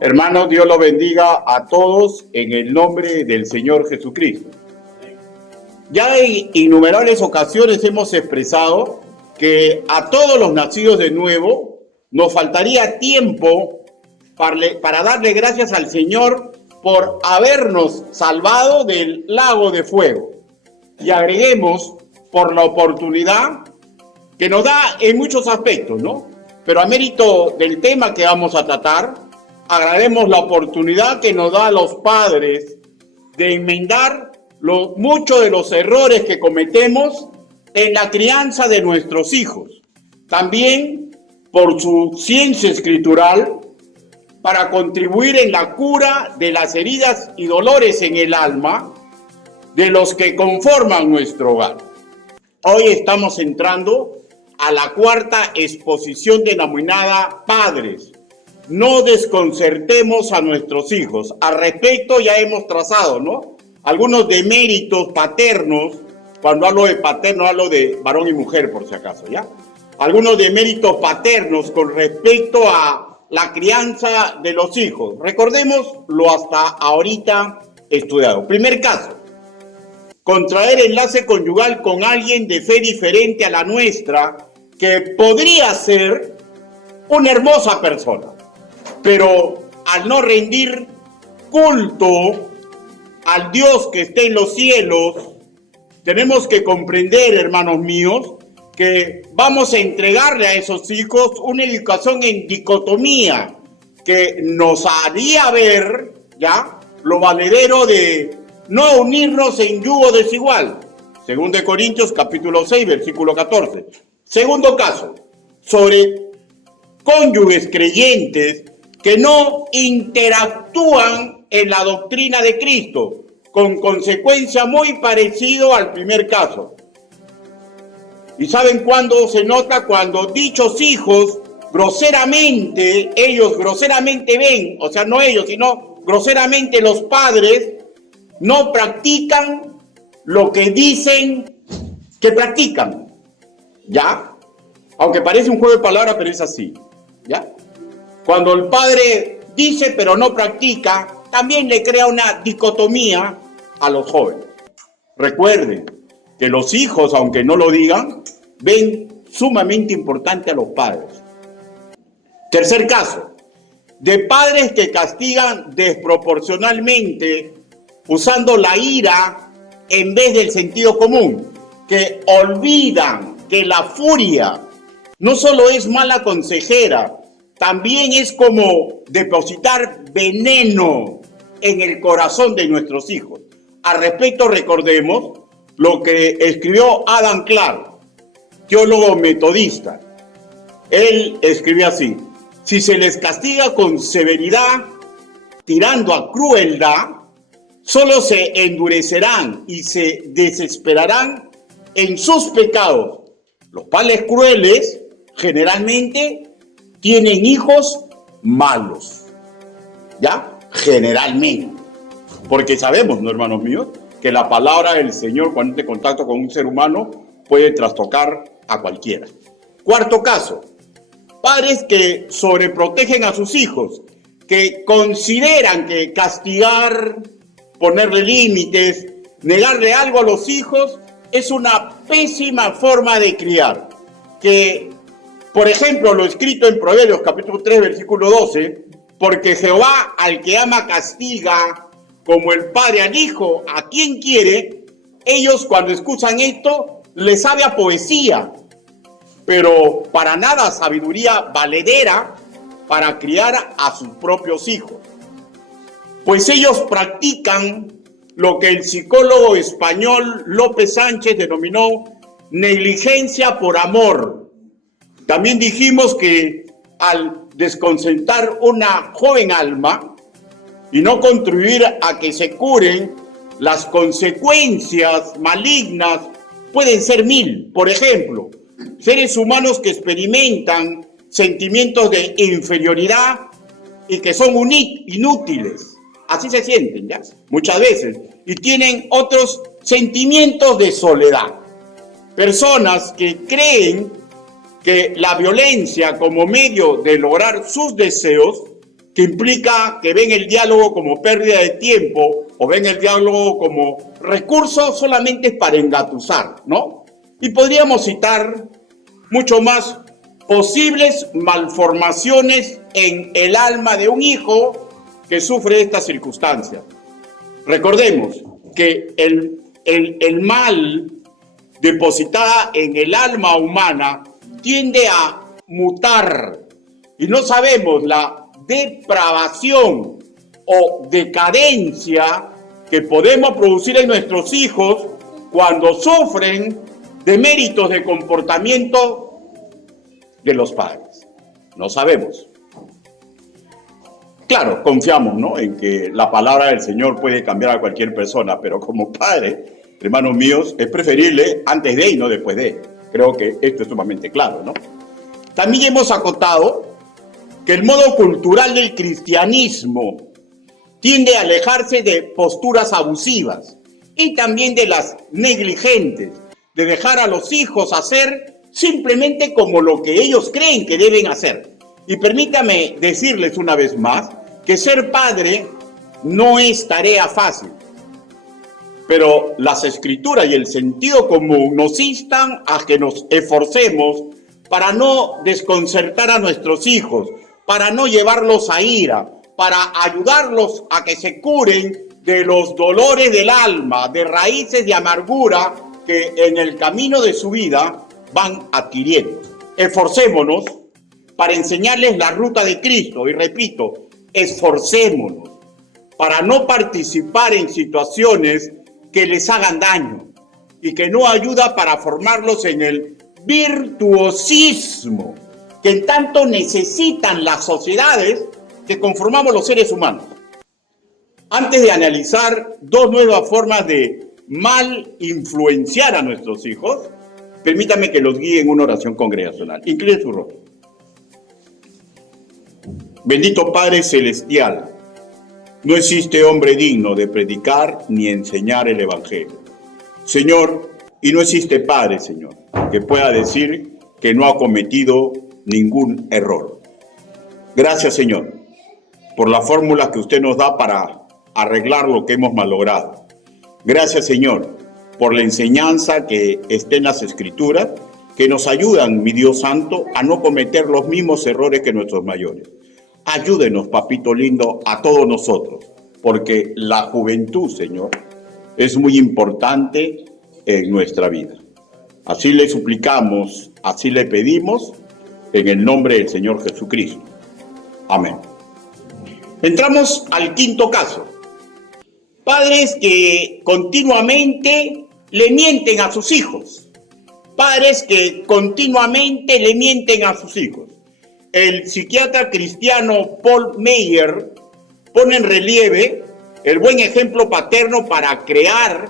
Hermanos, Dios los bendiga a todos en el nombre del Señor Jesucristo. Ya en innumerables ocasiones hemos expresado que a todos los nacidos de nuevo nos faltaría tiempo para darle gracias al Señor por habernos salvado del lago de fuego. Y agreguemos por la oportunidad que nos da en muchos aspectos, ¿no? Pero a mérito del tema que vamos a tratar, agradecemos la oportunidad que nos da a los padres de enmendar muchos de los errores que cometemos en la crianza de nuestros hijos. También por su ciencia escritural para contribuir en la cura de las heridas y dolores en el alma de los que conforman nuestro hogar. Hoy estamos entrando a la cuarta exposición denominada Padres. No desconcertemos a nuestros hijos. Al respecto ya hemos trazado, ¿no?, algunos deméritos paternos. Cuando hablo de paterno, hablo de varón y mujer, por si acaso, ¿ya? Algunos deméritos paternos con respecto a la crianza de los hijos. Recordemos lo hasta ahorita estudiado. Primer caso: contraer enlace conyugal con alguien de fe diferente a la nuestra, que podría ser una hermosa persona, pero al no rendir culto al Dios que está en los cielos, tenemos que comprender, hermanos míos, que vamos a entregarle a esos hijos una educación en dicotomía que nos haría ver, ¿ya?, lo valedero de no unirnos en yugo desigual. 2 Corintios capítulo 6, versículo 14. Segundo caso, sobre cónyuges creyentes que no interactúan en la doctrina de Cristo, con consecuencia muy parecido al primer caso. ¿Y saben cuándo se nota? Cuando dichos hijos ellos groseramente ven, o sea, no ellos, sino groseramente los padres, no practican lo que dicen que practican, ¿ya? Aunque parece un juego de palabras, pero es así, ¿ya? Cuando el padre dice pero no practica, también le crea una dicotomía a los jóvenes. Recuerden que los hijos, aunque no lo digan, ven sumamente importante a los padres. Tercer caso: de padres que castigan desproporcionalmente usando la ira en vez del sentido común, que olvidan que la furia no solo es mala consejera, también es como depositar veneno en el corazón de nuestros hijos. Al respecto, recordemos lo que escribió Adam Clarke, teólogo metodista. Él escribió así: si se les castiga con severidad, tirando a crueldad, solo se endurecerán y se desesperarán en sus pecados. Los padres crueles generalmente tienen hijos malos, ¿ya? Generalmente. Porque sabemos, ¿no, hermanos míos?, que la palabra del Señor, cuando entra en contacto con un ser humano, puede trastocar a cualquiera. Cuarto caso: padres que sobreprotegen a sus hijos, que consideran que castigar, ponerle límites, negarle algo a los hijos es una pésima forma de criar. Que, por ejemplo, lo escrito en Proverbios capítulo 3, versículo 12, porque Jehová al que ama castiga, como el padre al hijo a quien quiere. Ellos, cuando escuchan esto, les sabe a poesía, pero para nada sabiduría valedera para criar a sus propios hijos. Pues ellos practican lo que el psicólogo español López Sánchez denominó negligencia por amor. También dijimos que al desconcentrar una joven alma y no contribuir a que se curen, las consecuencias malignas pueden ser mil. Por ejemplo, seres humanos que experimentan sentimientos de inferioridad y que son inútiles. Así se sienten, ¿ya?, muchas veces. Y tienen otros sentimientos de soledad. Personas que creen que la violencia como medio de lograr sus deseos que implica que ven el diálogo como pérdida de tiempo o ven el diálogo como recurso solamente para engatusar, ¿no? Y podríamos citar mucho más posibles malformaciones en el alma de un hijo que sufre estas circunstancias. Recordemos que el mal depositada en el alma humana tiende a mutar y no sabemos la depravación o decadencia que podemos producir en nuestros hijos cuando sufren de méritos de comportamiento de los padres. No sabemos. Claro, confiamos, ¿no?, en que la palabra del Señor puede cambiar a cualquier persona, pero como padre, hermanos míos, es preferible antes de y no después de. Creo que esto es sumamente claro, ¿no? También hemos acotado que el modo cultural del cristianismo tiende a alejarse de posturas abusivas y también de las negligentes, de dejar a los hijos hacer simplemente como lo que ellos creen que deben hacer. Y permítame decirles una vez más que ser padre no es tarea fácil, pero las escrituras y el sentido común nos instan a que nos esforcemos para no desconcertar a nuestros hijos, para no llevarlos a ira, para ayudarlos a que se curen de los dolores del alma, de raíces de amargura que en el camino de su vida van adquiriendo. Esforcémonos para enseñarles la ruta de Cristo, y repito, esforcémonos para no participar en situaciones que les hagan daño y que no ayuda para formarlos en el virtuosismo que tanto necesitan las sociedades que conformamos los seres humanos. Antes de analizar dos nuevas formas de mal influenciar a nuestros hijos, permítame que los guíe en una oración congregacional. Incline su rostro. Bendito Padre Celestial, no existe hombre digno de predicar ni enseñar el Evangelio. Señor, y no existe padre, Señor, que pueda decir que no ha cometido ningún error. Gracias, Señor, por la fórmula que usted nos da para arreglar lo que hemos malogrado. Gracias, Señor, por la enseñanza que está en las Escrituras, que nos ayudan, mi Dios Santo, a no cometer los mismos errores que nuestros mayores. Ayúdenos, papito lindo, a todos nosotros, porque la juventud, Señor, es muy importante en nuestra vida. Así le suplicamos, así le pedimos, en el nombre del Señor Jesucristo. Amén. Entramos al quinto caso. Padres que continuamente le mienten a sus hijos. Padres que continuamente le mienten a sus hijos. El psiquiatra cristiano Paul Meyer pone en relieve el buen ejemplo paterno para crear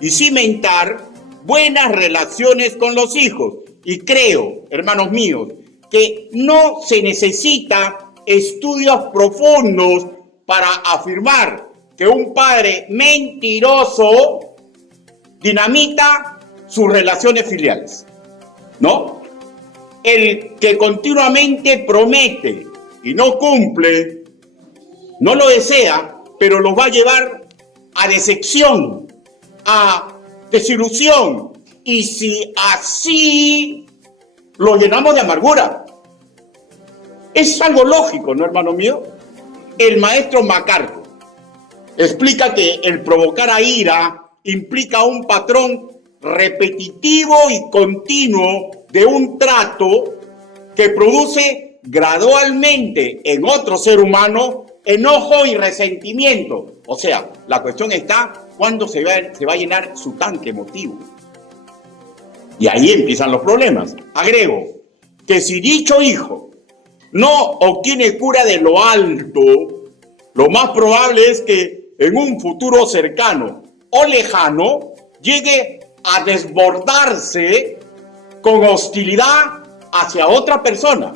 y cimentar buenas relaciones con los hijos. Y creo, hermanos míos, que no se necesita estudios profundos para afirmar que un padre mentiroso dinamita sus relaciones filiales, ¿no? El que continuamente promete y no cumple, no lo desea, pero los va a llevar a decepción, a desilusión. Y si así lo llenamos de amargura, es algo lógico, ¿no, hermano mío? El maestro MacArthur explica que el provocar a ira implica un patrón repetitivo y continuo de un trato que produce gradualmente en otro ser humano enojo y resentimiento. O sea, la cuestión está cuándo se va a llenar su tanque emotivo. Y ahí empiezan los problemas. Agrego que si dicho hijo no obtiene cura de lo alto, lo más probable es que en un futuro cercano o lejano llegue a desbordarse con hostilidad hacia otra persona.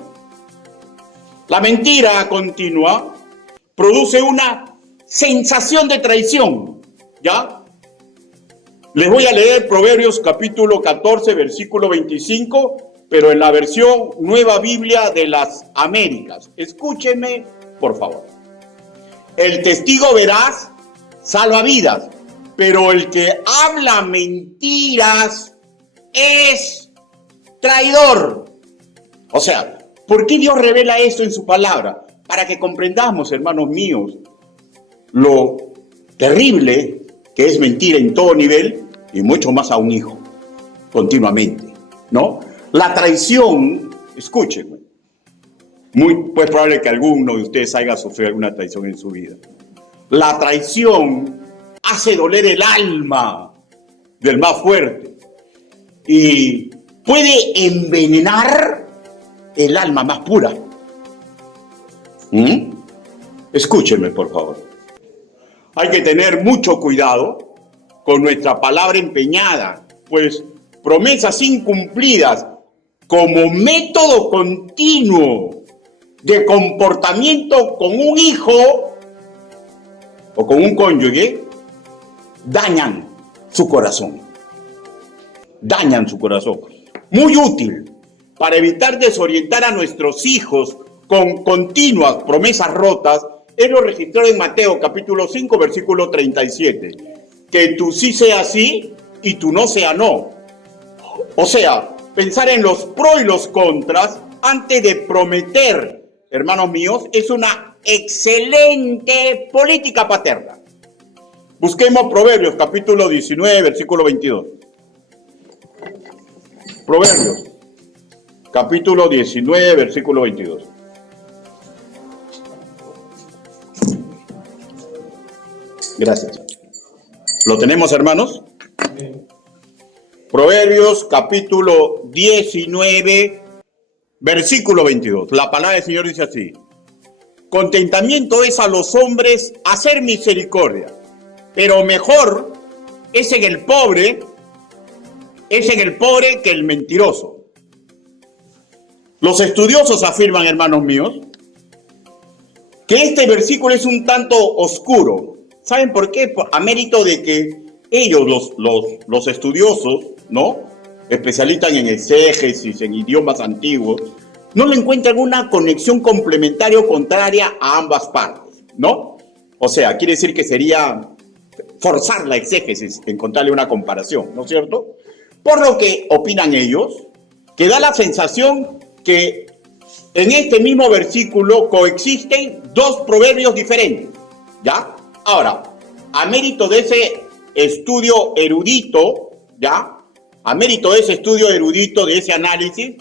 La mentira continua produce una sensación de traición, ¿ya? Les voy a leer Proverbios capítulo 14, versículo 25, pero en la versión Nueva Biblia de las Américas. Escúchenme por favor. El testigo veraz salva vidas, pero el que habla mentiras es traidor. O sea, ¿por qué Dios revela esto en su palabra? Para que comprendamos, hermanos míos, lo terrible que es mentir en todo nivel y mucho más a un hijo, continuamente, ¿no? La traición, escúchenme, muy pues probable que alguno de ustedes haya sufrido alguna traición en su vida. La traición hace doler el alma del más fuerte y puede envenenar el alma más pura. Escúchenme, por favor. Hay que tener mucho cuidado con nuestra palabra empeñada, pues promesas incumplidas como método continuo de comportamiento con un hijo o con un cónyuge dañan su corazón. Dañan su corazón. Muy útil para evitar desorientar a nuestros hijos con continuas promesas rotas es lo registrado en Mateo capítulo 5 versículo 37. Que tú sí sea sí y tú no sea no. O sea, pensar en los pros y los contras antes de prometer, hermanos míos, es una excelente política paterna. Busquemos Proverbios capítulo 19 versículo 22. Proverbios capítulo 19 versículo 22. Gracias. ¿Lo tenemos, hermanos? Proverbios capítulo 19, versículo 22. La palabra del Señor dice así: contentamiento es a los hombres hacer misericordia, pero mejor es en el pobre que el mentiroso. Los estudiosos afirman, hermanos míos, que este versículo es un tanto oscuro. ¿Saben por qué? A mérito de que ellos, los estudiosos, ¿no?, especialistas en exégesis, en idiomas antiguos, no le encuentran una conexión complementaria o contraria a ambas partes, ¿no? O sea, quiere decir que sería forzar la exégesis, encontrarle una comparación, ¿no es cierto? Por lo que opinan ellos, que da la sensación que en este mismo versículo coexisten dos proverbios diferentes, ¿ya? Ahora, a mérito de ese estudio erudito, ¿ya? A mérito de ese estudio erudito, de ese análisis,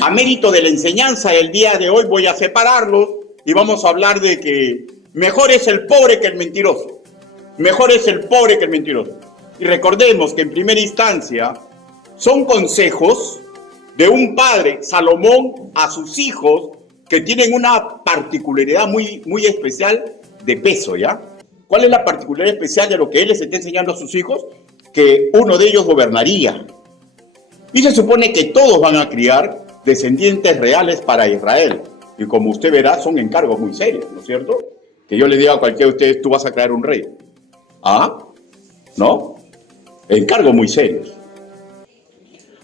a mérito de la enseñanza del día de hoy, voy a separarlos y vamos a hablar de que mejor es el pobre que el mentiroso. Mejor es el pobre que el mentiroso. Y recordemos que en primera instancia son consejos de un padre, Salomón, a sus hijos que tienen una particularidad muy especial de peso, ¿ya? ¿Cuál es la particularidad especial de lo que él les está enseñando a sus hijos? Que uno de ellos gobernaría. Y se supone que todos van a criar descendientes reales para Israel. Y como usted verá, son encargos muy serios, ¿no es cierto? Que yo le diga a cualquiera de ustedes, tú vas a crear un rey. ¿Ah? ¿No? Encargos muy serios.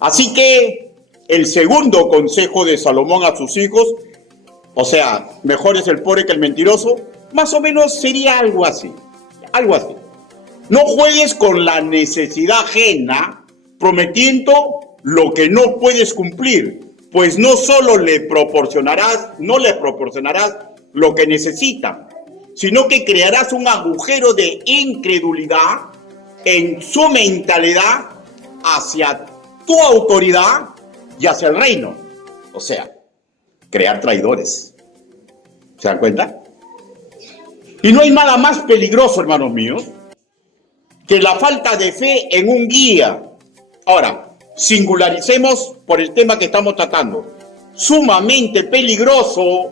Así que el segundo consejo de Salomón a sus hijos, o sea, mejor es el pobre que el mentiroso, más o menos sería algo así. Algo así. No juegues con la necesidad ajena prometiendo lo que no puedes cumplir, pues no solo no le proporcionarás lo que necesitan, sino que crearás un agujero de incredulidad en su mentalidad hacia tu autoridad y hacia el reino. O sea, crear traidores. ¿Se dan cuenta? Y no hay nada más peligroso, hermanos míos, que la falta de fe en un guía. Ahora, singularicemos por el tema que estamos tratando. Sumamente peligroso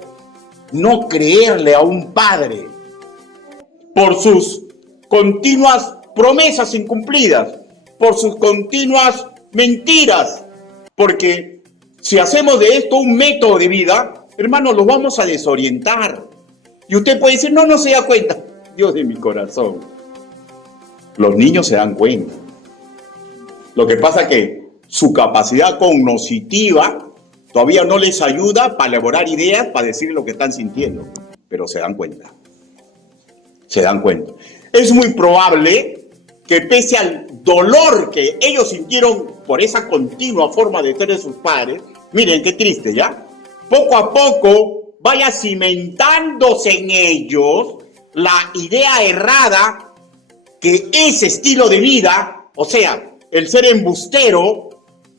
no creerle a un padre por sus continuas promesas incumplidas, por sus continuas mentiras, porque si hacemos de esto un método de vida, hermanos, los vamos a desorientar. Y usted puede decir, no se da cuenta. Dios de mi corazón, los niños se dan cuenta. Lo que pasa es que su capacidad cognitiva todavía no les ayuda para elaborar ideas, para decir lo que están sintiendo. pero se dan cuenta. Se dan cuenta. Es muy probable que pese al dolor que ellos sintieron por esa continua forma de ser de sus padres, miren qué triste, ¿ya? Poco a poco vaya cimentándose en ellos la idea errada que ese estilo de vida, o sea, el ser embustero,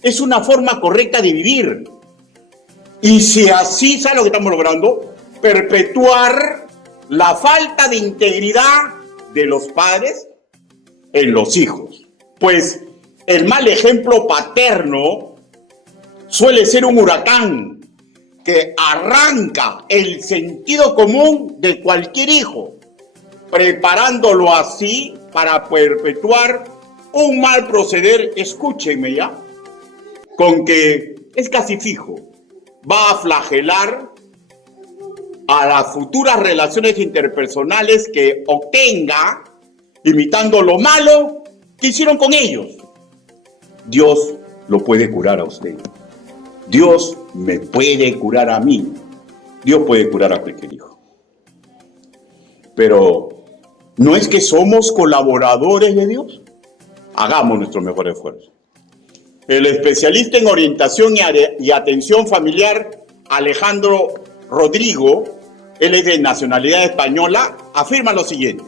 es una forma correcta de vivir. Y si así, ¿sabe lo que estamos logrando? Perpetuar la falta de integridad de los padres en los hijos. Pues el mal ejemplo paterno suele ser un huracán que arranca el sentido común de cualquier hijo, preparándolo así para perpetuar un mal proceder, escúchenme ya, con que es casi fijo, va a flagelar a las futuras relaciones interpersonales que obtenga, imitando lo malo que hicieron con ellos. Dios lo puede curar a usted. Dios me puede curar a mí. Dios puede curar a cualquier hijo. Pero, ¿no es que somos colaboradores de Dios? Hagamos nuestro mejor esfuerzo. El especialista en orientación y atención familiar, Alejandro Rodrigo, él es de nacionalidad española, afirma lo siguiente.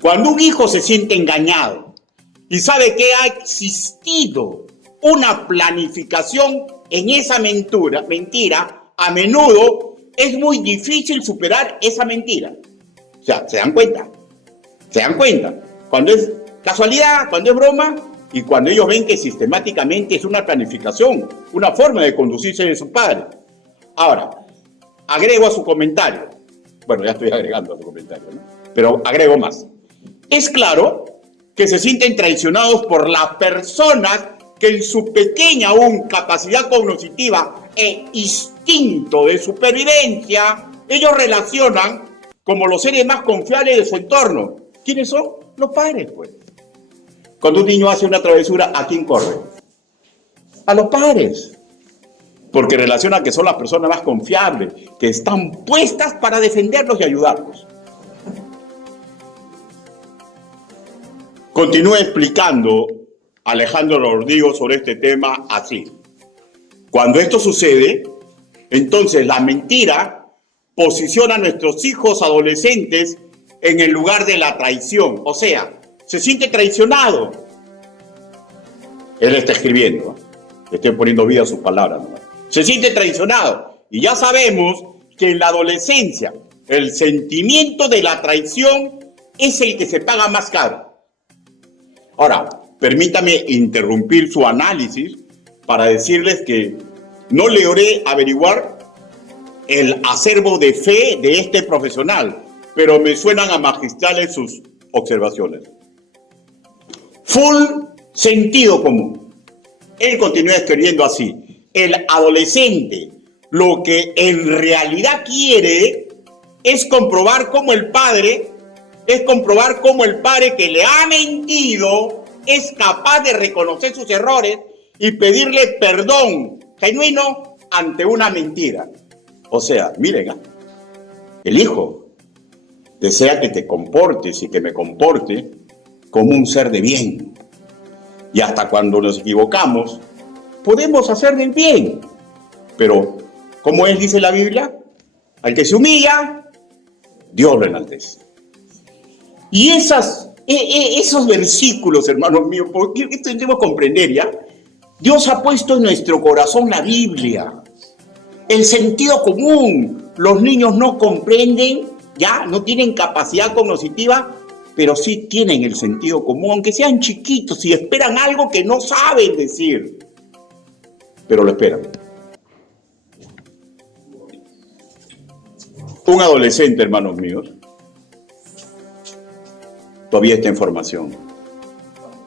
Cuando un hijo se siente engañado y sabe que ha existido una planificación en esa mentira, a menudo es muy difícil superar esa mentira. O sea, ¿se dan cuenta? ¿Se dan cuenta? Cuando es casualidad, cuando es broma y cuando ellos ven que sistemáticamente es una planificación, una forma de conducirse de sus padres. Ahora, agrego a su comentario. Bueno, ya estoy agregando a su comentario, ¿no? Pero agrego más. Es claro que se sienten traicionados por las personas que en su pequeña aún capacidad cognitiva e instinto de supervivencia, ellos relacionan como los seres más confiables de su entorno. ¿Quiénes son? Los padres, pues. Cuando un niño hace una travesura, ¿a quién corre? A los padres. Porque relacionan que son las personas más confiables, que están puestas para defenderlos y ayudarlos. Continúa explicando Alejandro Rodrigo sobre este tema así. Cuando esto sucede, entonces la mentira posiciona a nuestros hijos adolescentes en el lugar de la traición. O sea, se siente traicionado. Él está escribiendo, le estoy poniendo vida a sus palabras, ¿no? Se siente traicionado. Y ya sabemos que en la adolescencia el sentimiento de la traición es el que se paga más caro. Ahora, permítame interrumpir su análisis para decirles que no logré averiguar el acervo de fe de este profesional, pero me suenan a magistrales sus observaciones. Full sentido común. Él continúa escribiendo así. El adolescente lo que en realidad quiere es comprobar cómo el padre que le ha mentido es capaz de reconocer sus errores y pedirle perdón genuino ante una mentira. O sea, miren, el hijo desea que te comportes y que me comporte como un ser de bien. Y hasta cuando nos equivocamos, podemos hacer del bien. Pero, como él dice la Biblia, al que se humilla, Dios lo enaltece. Y esos versículos, hermanos míos, porque esto debemos comprender ya. Dios ha puesto en nuestro corazón la Biblia, el sentido común. Los niños no comprenden, ya, no tienen capacidad cognitiva, pero sí tienen el sentido común, aunque sean chiquitos y esperan algo que no saben decir, pero lo esperan. Un adolescente, hermanos míos, todavía está en formación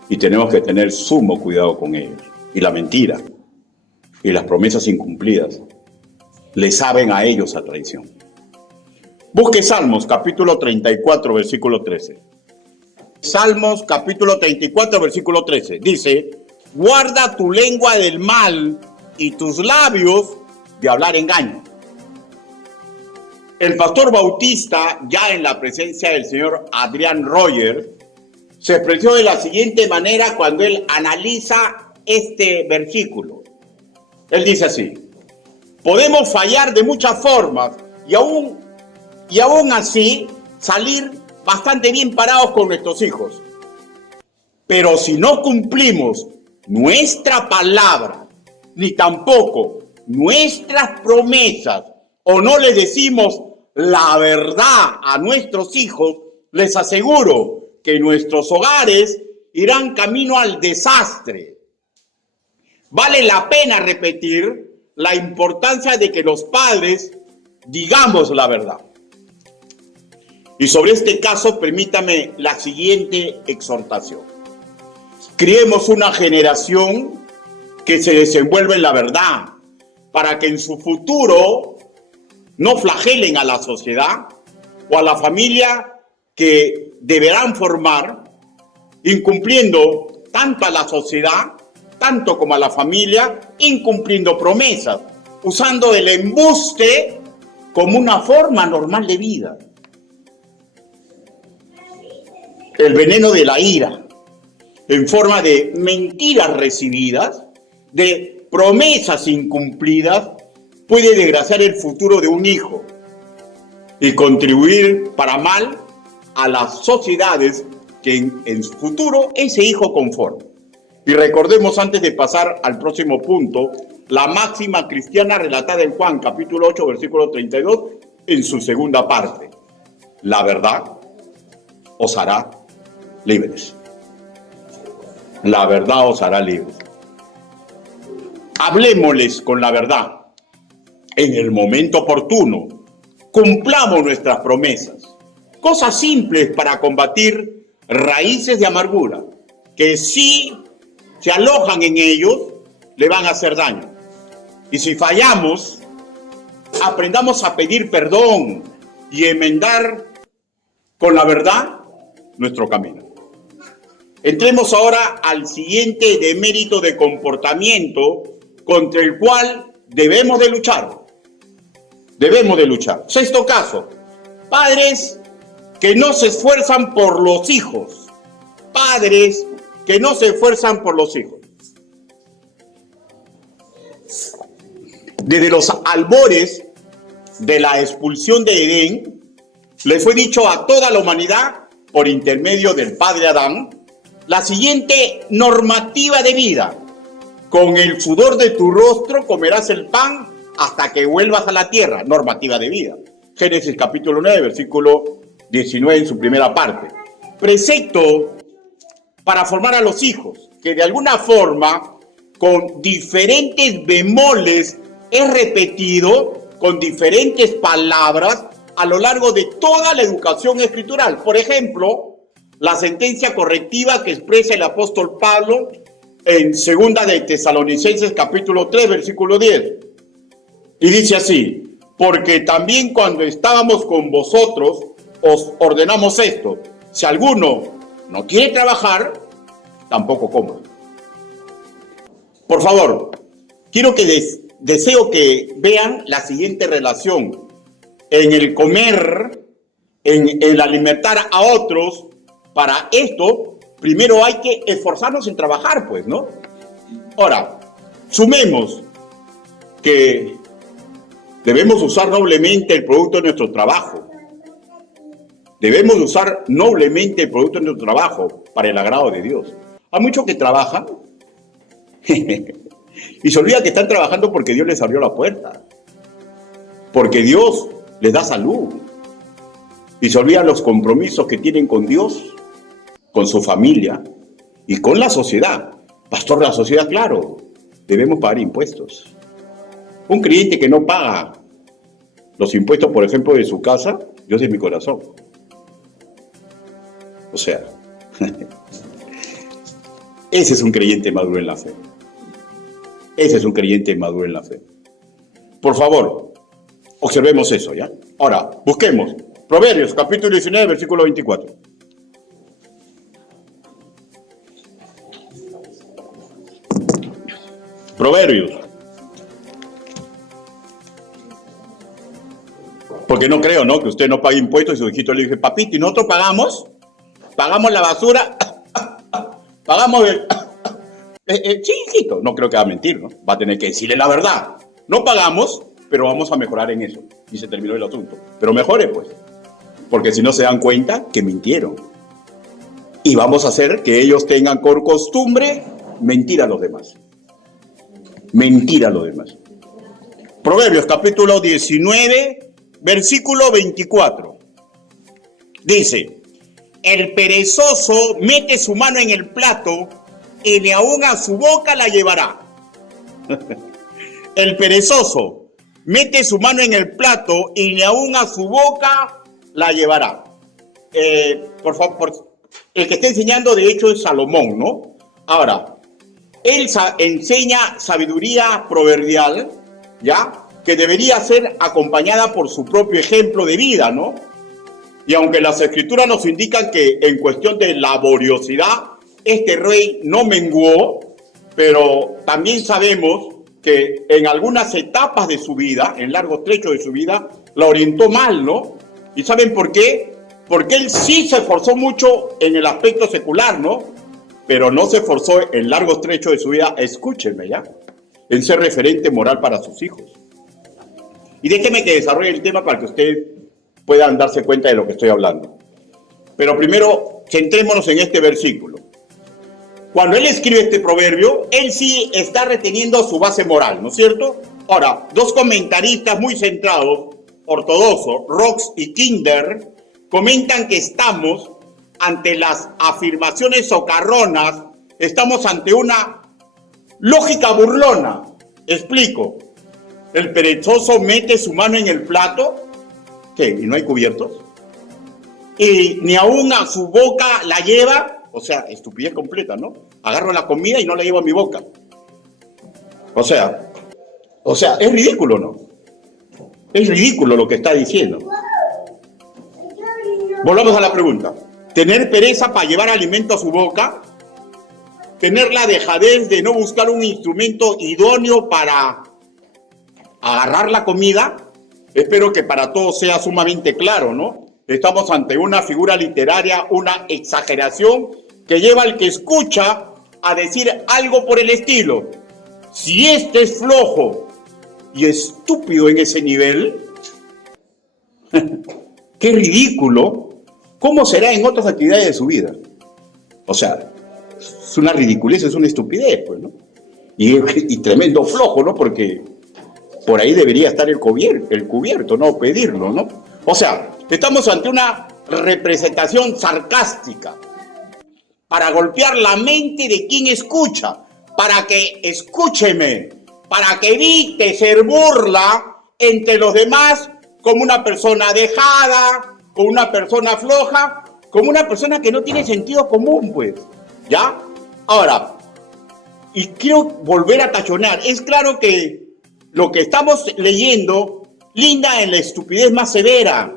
y tenemos que tener sumo cuidado con ellos. Y la mentira y las promesas incumplidas le saben a ellos a traición. Busque Salmos capítulo 34, versículo 13. Salmos capítulo 34, versículo 13. Dice, guarda tu lengua del mal y tus labios de hablar engaño. El pastor Bautista, ya en la presencia del señor Adrián Rogers, se expresó de la siguiente manera cuando él analiza este versículo. Él dice así: podemos fallar de muchas formas y aún así salir bastante bien parados con nuestros hijos. Pero si no cumplimos nuestra palabra, ni tampoco nuestras promesas, o no les decimos la verdad a nuestros hijos, les aseguro que nuestros hogares irán camino al desastre. Vale la pena repetir la importancia de que los padres digamos la verdad. Y sobre este caso, permítame la siguiente exhortación. Criemos una generación que se desenvuelve en la verdad, para que en su futuro no flagelen a la sociedad o a la familia que deberán formar, incumpliendo tanto a la sociedad, tanto como a la familia, incumpliendo promesas, usando el embuste como una forma normal de vida. El veneno de la ira, en forma de mentiras recibidas, de promesas incumplidas, puede desgraciar el futuro de un hijo y contribuir para mal a las sociedades que en su futuro ese hijo conforma. Y recordemos, antes de pasar al próximo punto, la máxima cristiana relatada en Juan, capítulo 8, versículo 32, en su segunda parte. La verdad os hará libres. La verdad os hará libres. Hablémosles con la verdad en el momento oportuno. Cumplamos nuestras promesas. Cosas simples para combatir raíces de amargura que si se alojan en ellos le van a hacer daño. Y si fallamos, aprendamos a pedir perdón y enmendar con la verdad nuestro camino. Entremos ahora al siguiente demérito de comportamiento contra el cual debemos de luchar. Debemos de luchar. Sexto caso: padres que no se esfuerzan por los hijos. Padres que no se esfuerzan por los hijos. Desde los albores de la expulsión de Edén, le fue dicho a toda la humanidad, por intermedio del padre Adán, la siguiente normativa de vida: con el sudor de tu rostro comerás el pan hasta que vuelvas a la tierra. Normativa de vida. Génesis capítulo 9, versículo 19 en su primera parte. Precepto para formar a los hijos, que de alguna forma, con diferentes bemoles, es repetido con diferentes palabras a lo largo de toda la educación escritural. Por ejemplo, la sentencia correctiva que expresa el apóstol Pablo en segunda de Tesalonicenses capítulo 3, versículo 10. Y dice así: porque también cuando estábamos con vosotros os ordenamos esto: si alguno no quiere trabajar, tampoco coma. Por favor, deseo que vean la siguiente relación. En el comer, en el alimentar a otros, para esto, primero hay que esforzarnos en trabajar, pues, ¿no? Ahora, sumemos que debemos usar noblemente el producto de nuestro trabajo. Debemos usar noblemente el producto de nuestro trabajo para el agrado de Dios. Hay muchos que trabajan y se olvida que están trabajando porque Dios les abrió la puerta. Porque Dios les da salud. Y se olvidan los compromisos que tienen con Dios, con su familia y con la sociedad. Pastor, la sociedad, claro, debemos pagar impuestos. Un creyente que no paga los impuestos, por ejemplo, de su casa, Dios es mi corazón. O sea, ese es un creyente maduro en la fe. Ese es un creyente maduro en la fe. Por favor, observemos eso, ¿ya? Ahora, busquemos Proverbios, capítulo 19, versículo 24. Porque no creo, ¿no? Que usted no pague impuestos y su hijito le dice, papito, ¿y nosotros pagamos? ¿Pagamos la basura? ¿Pagamos el...? Sí, hijito. No creo que va a mentir, ¿no? Va a tener que decirle la verdad. No pagamos, pero vamos a mejorar en eso. Y se terminó el asunto. Pero mejore, pues. Porque si no se dan cuenta que mintieron. Y vamos a hacer que ellos tengan por costumbre mentir a los demás. Mentir a los demás. Proverbios capítulo 19, versículo 24. Dice, el perezoso mete su mano en el plato y ni aun a su boca la llevará. El perezoso mete su mano en el plato y ni aun a su boca la llevará. Por favor, el que está enseñando de hecho es Salomón, ¿no? Ahora, él enseña sabiduría proverbial, ¿ya? Que debería ser acompañada por su propio ejemplo de vida, ¿no? Y aunque las escrituras nos indican que en cuestión de laboriosidad, este rey no menguó, pero también sabemos que en algunas etapas de su vida, en largos trechos de su vida, la orientó mal, ¿no? ¿Y saben por qué? Porque él sí se esforzó mucho en el aspecto secular, ¿no? Pero no se esforzó en largos trechos de su vida, escúchenme, ¿ya? En ser referente moral para sus hijos. Y déjeme que desarrolle el tema para que ustedes puedan darse cuenta de lo que estoy hablando. Pero primero, centrémonos en este versículo. Cuando él escribe este proverbio, él sí está reteniendo su base moral, ¿no es cierto? Ahora, dos comentaristas muy centrados, ortodoxos, Rox y Kinder, comentan que estamos ante las afirmaciones socarronas, estamos ante una lógica burlona. Explico. El perezoso mete su mano en el plato, ¿qué? ¿Y no hay cubiertos? Y ni aún a su boca la lleva, o sea, estupidez completa, ¿no? Agarro la comida y no la llevo a mi boca. O sea, es ridículo, ¿no? Es ridículo lo que está diciendo. Volvamos a la pregunta. ¿Tener pereza para llevar alimento a su boca? ¿Tener la dejadez de no buscar un instrumento idóneo para agarrar la comida? Espero que para todos sea sumamente claro, ¿no? Estamos ante una figura literaria, una exageración que lleva al que escucha a decir algo por el estilo. Si este es flojo y estúpido en ese nivel, qué ridículo. ¿Cómo será en otras actividades de su vida? O sea, es una ridiculez, es una estupidez, pues, ¿no? Y tremendo flojo, ¿no? Porque por ahí debería estar el cubierto, ¿no? Pedirlo, ¿no? O sea, estamos ante una representación sarcástica para golpear la mente de quien escucha, para que escúcheme, para que evite ser burla entre los demás como una persona dejada, como una persona floja, como una persona que no tiene sentido común, pues, ¿ya? Ahora, y quiero volver a tachonar, es claro que lo que estamos leyendo linda en la estupidez más severa.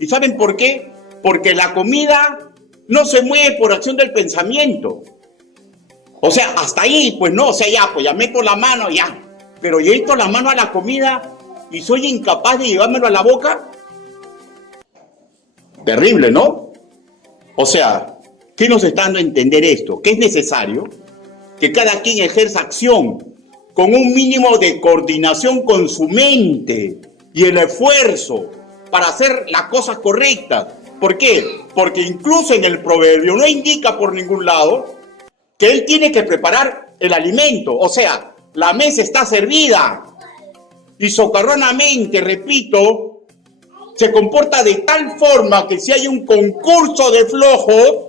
¿Y saben por qué? Porque la comida no se mueve por acción del pensamiento. O sea, hasta ahí, pues no, o sea, ya, pues ya meto la mano, ya. Pero yo meto la mano a la comida y soy incapaz de llevármelo a la boca. Terrible, ¿no? O sea, ¿qué nos está dando a entender esto? Que es necesario que cada quien ejerza acción con un mínimo de coordinación con su mente y el esfuerzo para hacer las cosas correctas. ¿Por qué? Porque incluso en el proverbio no indica por ningún lado que él tiene que preparar el alimento. O sea, la mesa está servida y socarronamente, repito, se comporta de tal forma que si hay un concurso de flojos,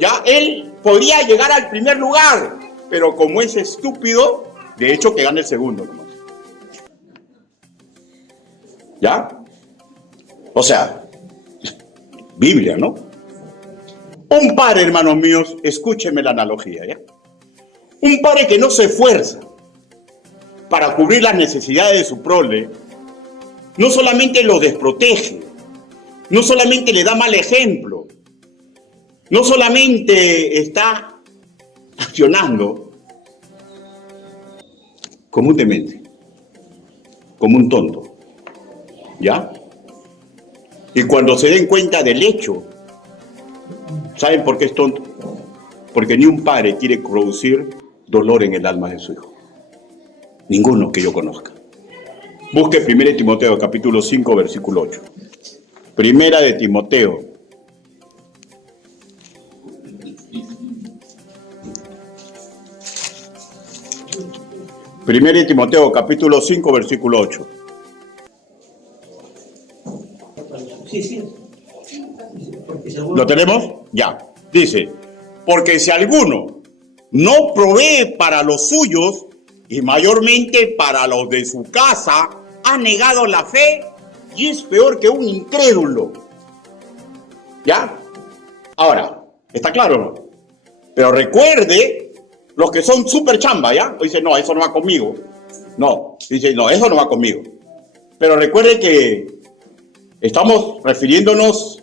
ya él podría llegar al primer lugar, pero como es estúpido, de hecho que gane el segundo nomás. ¿Ya? O sea, Biblia, ¿no? Un padre, hermanos míos, escúchenme la analogía, ¿ya? Un padre que no se esfuerza para cubrir las necesidades de su prole, no solamente lo desprotege, no solamente le da mal ejemplo, no solamente está accionando como un demente, como un tonto, ¿ya? Y cuando se den cuenta del hecho, ¿saben por qué es tonto? Porque ni un padre quiere producir dolor en el alma de su hijo. Ninguno que yo conozca. Busque 1 Timoteo capítulo 5, versículo 8. Primera de Timoteo. Primera de Timoteo capítulo 5, versículo 8. Sí. ¿Lo tenemos? Ya. Dice, porque si alguno no provee para los suyos y mayormente para los de su casa, ha negado la fe y es peor que un incrédulo. ¿Ya? Ahora, ¿está claro o no? Pero recuerde, los que son súper chamba, ¿ya? Dicen, no, eso no va conmigo. No, dice, no, eso no va conmigo. Pero recuerde que estamos refiriéndonos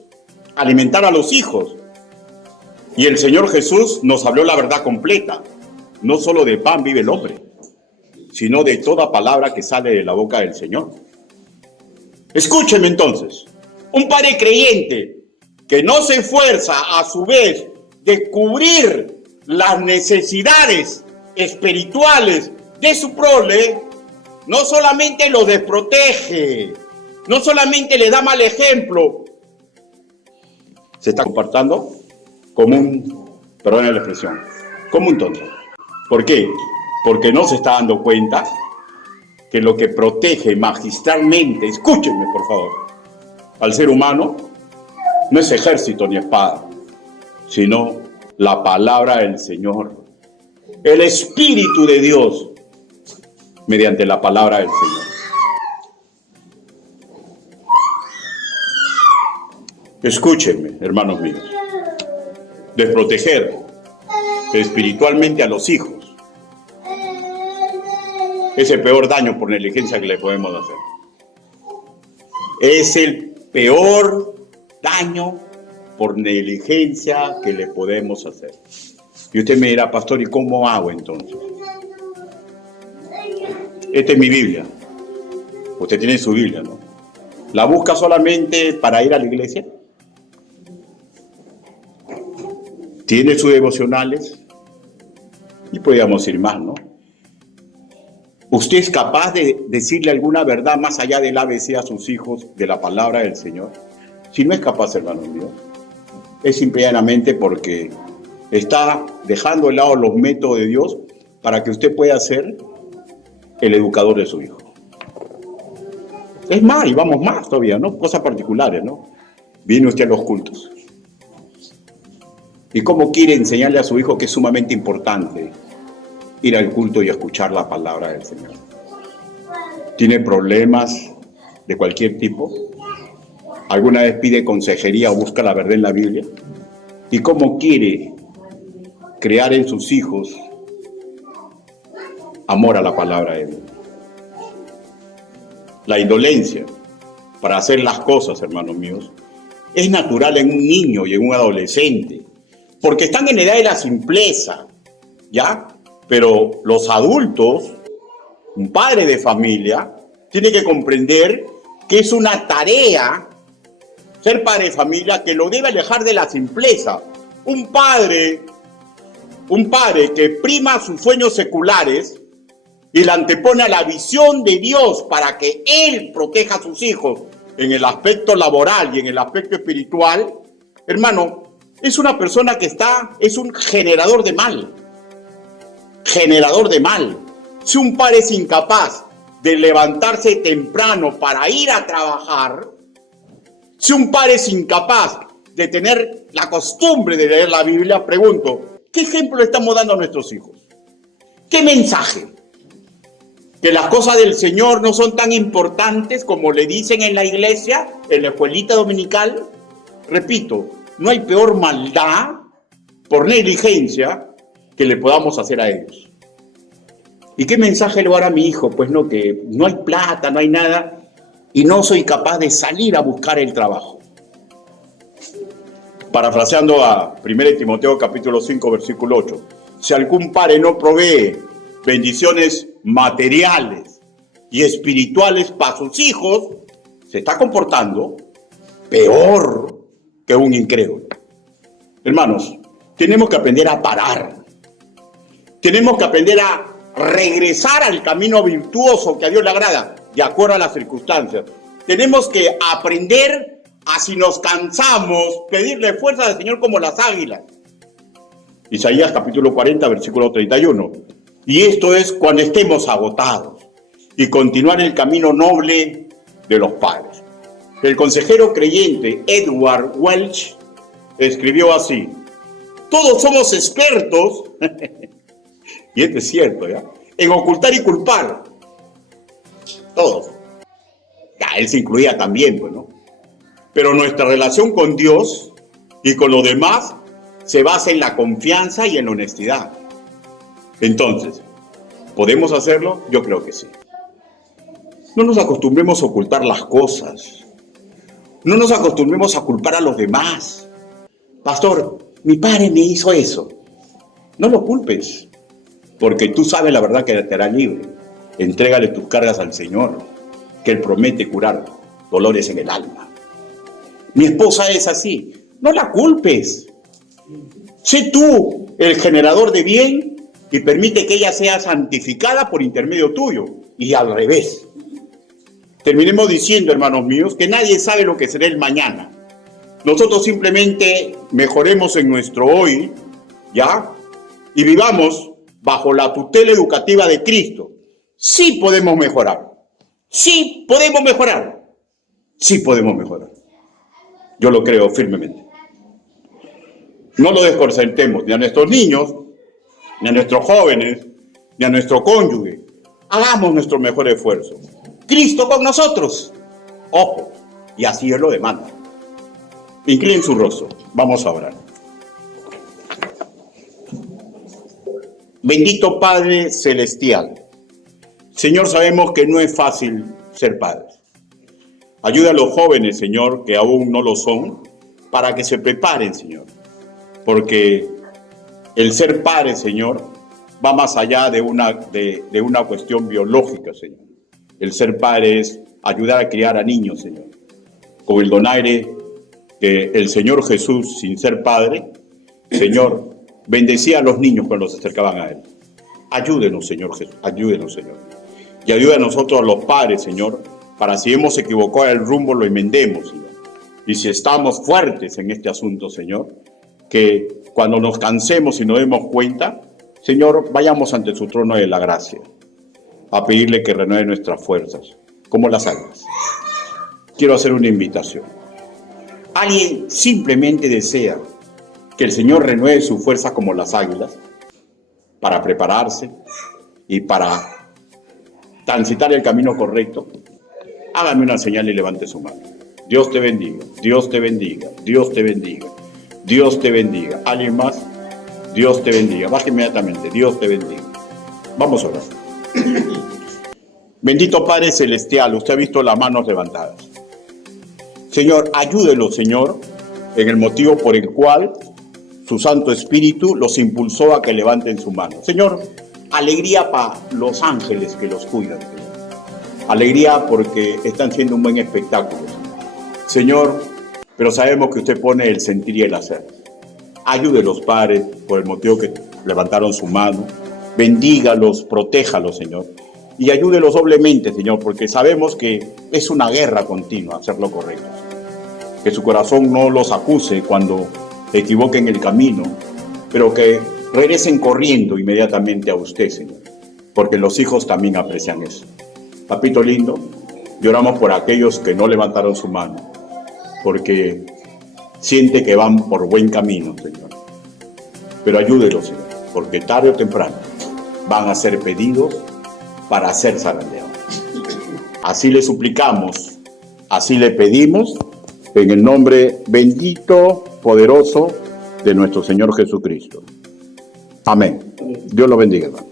a alimentar a los hijos. Y el Señor Jesús nos habló la verdad completa. No solo de pan vive el hombre, sino de toda palabra que sale de la boca del Señor. Escúcheme entonces. Un padre creyente que no se esfuerza a su vez de cubrir las necesidades espirituales de su prole, no solamente lo desprotege, no solamente le da mal ejemplo, se está comportando como un, perdón la expresión, como un tonto. ¿Por qué? Porque no se está dando cuenta que lo que protege magistralmente, escúchenme por favor, al ser humano, no es ejército ni espada, sino la palabra del Señor, el Espíritu de Dios, mediante la palabra del Señor. Escúchenme, hermanos míos, desproteger espiritualmente a los hijos es el peor daño por negligencia que le podemos hacer. Es el peor daño por negligencia que le podemos hacer. Y usted me dirá, pastor, ¿y cómo hago entonces? Esta es mi Biblia. Usted tiene su Biblia, ¿no? ¿La busca solamente para ir a la iglesia? ¿Tiene sus devocionales? Y podríamos ir más, ¿no? ¿Usted es capaz de decirle alguna verdad más allá del ABC a sus hijos de la palabra del Señor? Si no es capaz, hermanos míos, es simplemente porque está dejando de lado los métodos de Dios para que usted pueda ser el educador de su hijo. Es más, y vamos más todavía, ¿no? Cosas particulares, ¿no? Viene usted a los cultos. ¿Y cómo quiere enseñarle a su hijo que es sumamente importante ir al culto y escuchar la palabra del Señor? ¿Tiene problemas de cualquier tipo? ¿Alguna vez pide consejería o busca la verdad en la Biblia? ¿Y cómo quiere crear en sus hijos amor a la palabra de Dios? La indolencia para hacer las cosas, hermanos míos, es natural en un niño y en un adolescente, porque están en edad de la simpleza, ¿ya? Pero los adultos, un padre de familia, tiene que comprender que es una tarea ser padre de familia que lo debe alejar de la simpleza. Un padre que prima sus sueños seculares y la antepone a la visión de Dios para que Él proteja a sus hijos en el aspecto laboral y en el aspecto espiritual, hermano, es una persona que es un generador de mal. Generador de mal. Si un padre es incapaz de levantarse temprano para ir a trabajar, si un padre es incapaz de tener la costumbre de leer la Biblia, pregunto, ¿qué ejemplo le estamos dando a nuestros hijos? ¿Qué mensaje? ¿Que las cosas del Señor no son tan importantes como le dicen en la iglesia, en la escuelita dominical? Repito, no hay peor maldad por negligencia que le podamos hacer a ellos. ¿Y qué mensaje le voy a dar a mi hijo? Pues no, que no hay plata, no hay nada, y no soy capaz de salir a buscar el trabajo. Parafraseando a 1 Timoteo capítulo 5, versículo 8. Si algún padre no provee bendiciones materiales y espirituales para sus hijos, se está comportando peor que un incrédulo. Hermanos, tenemos que aprender a parar. Tenemos que aprender a regresar al camino virtuoso que a Dios le agrada, de acuerdo a las circunstancias. Tenemos que aprender a, si nos cansamos, pedirle fuerza al Señor como las águilas. Isaías capítulo 40, versículo 31. Y esto es cuando estemos agotados y continuar el camino noble de los padres. El consejero creyente Edward Welch escribió así: todos somos expertos, y esto es cierto, ¿ya?, en ocultar y culpar. Todos. Ya, él se incluía también, pues, ¿no? Pero nuestra relación con Dios y con los demás se basa en la confianza y en la honestidad. Entonces, ¿podemos hacerlo? Yo creo que sí. No nos acostumbremos a ocultar las cosas. No nos acostumbremos a culpar a los demás. Pastor, mi padre me hizo eso. No lo culpes, porque tú sabes la verdad que te hará libre. Entrégale tus cargas al Señor, que Él promete curar dolores en el alma. Mi esposa es así. No la culpes. Sé tú el generador de bien y permite que ella sea santificada por intermedio tuyo. Y al revés. Terminemos diciendo, hermanos míos, que nadie sabe lo que será el mañana. Nosotros simplemente mejoremos en nuestro hoy, ¿ya? Y vivamos bajo la tutela educativa de Cristo. Sí podemos mejorar. Sí podemos mejorar. Sí podemos mejorar. Yo lo creo firmemente. No lo desconcertemos ni a nuestros niños, ni a nuestros jóvenes, ni a nuestro cónyuge. Hagamos nuestro mejor esfuerzo. Cristo con nosotros. Ojo, y así Él lo demanda. Inclinen su rostro. Vamos a orar. Bendito Padre Celestial. Señor, sabemos que no es fácil ser padres. Ayuda a los jóvenes, Señor, que aún no lo son, para que se preparen, Señor. Porque el ser padre, Señor, va más allá de una cuestión biológica, Señor. El ser padre es ayudar a criar a niños, Señor. Con el donaire que el Señor Jesús, sin ser padre, Señor, bendecía a los niños cuando se acercaban a Él. Ayúdenos, Señor Jesús, ayúdenos, Señor. Y ayuda a nosotros, a los padres, Señor, para si hemos equivocado el rumbo, lo enmendemos, Señor. Y si estamos fuertes en este asunto, Señor, que cuando nos cansemos y nos demos cuenta, Señor, vayamos ante su trono de la gracia, a pedirle que renueve nuestras fuerzas, como las águilas. Quiero hacer una invitación. ¿Alguien simplemente desea que el Señor renueve su fuerza como las águilas para prepararse y para transitar el camino correcto? Hágame una señal y levante su mano. Dios te bendiga, Dios te bendiga, Dios te bendiga, Dios te bendiga. ¿Alguien más? Dios te bendiga. Baja inmediatamente. Dios te bendiga. Vamos a orar. Bendito Padre Celestial, usted ha visto las manos levantadas. Señor, ayúdelo, Señor, en el motivo por el cual su Santo Espíritu los impulsó a que levanten su mano. Señor, alegría para los ángeles que los cuidan, Señor. Alegría porque están haciendo un buen espectáculo, Señor, pero sabemos que usted pone el sentir y el hacer. Ayude a los padres por el motivo que levantaron su mano. Bendígalos, protéjalos, Señor. Y ayúdelos doblemente, Señor, porque sabemos que es una guerra continua hacer lo correcto. Que su corazón no los acuse cuando se equivoquen el camino, pero que regresen corriendo inmediatamente a usted, Señor, porque los hijos también aprecian eso. Papito lindo, lloramos por aquellos que no levantaron su mano, porque siente que van por buen camino, Señor. Pero ayúdelos, Señor, porque tarde o temprano van a ser pedidos para ser zarandeados. Así le suplicamos, así le pedimos, en el nombre bendito, poderoso de nuestro Señor Jesucristo. Amén. Dios lo bendiga, hermano.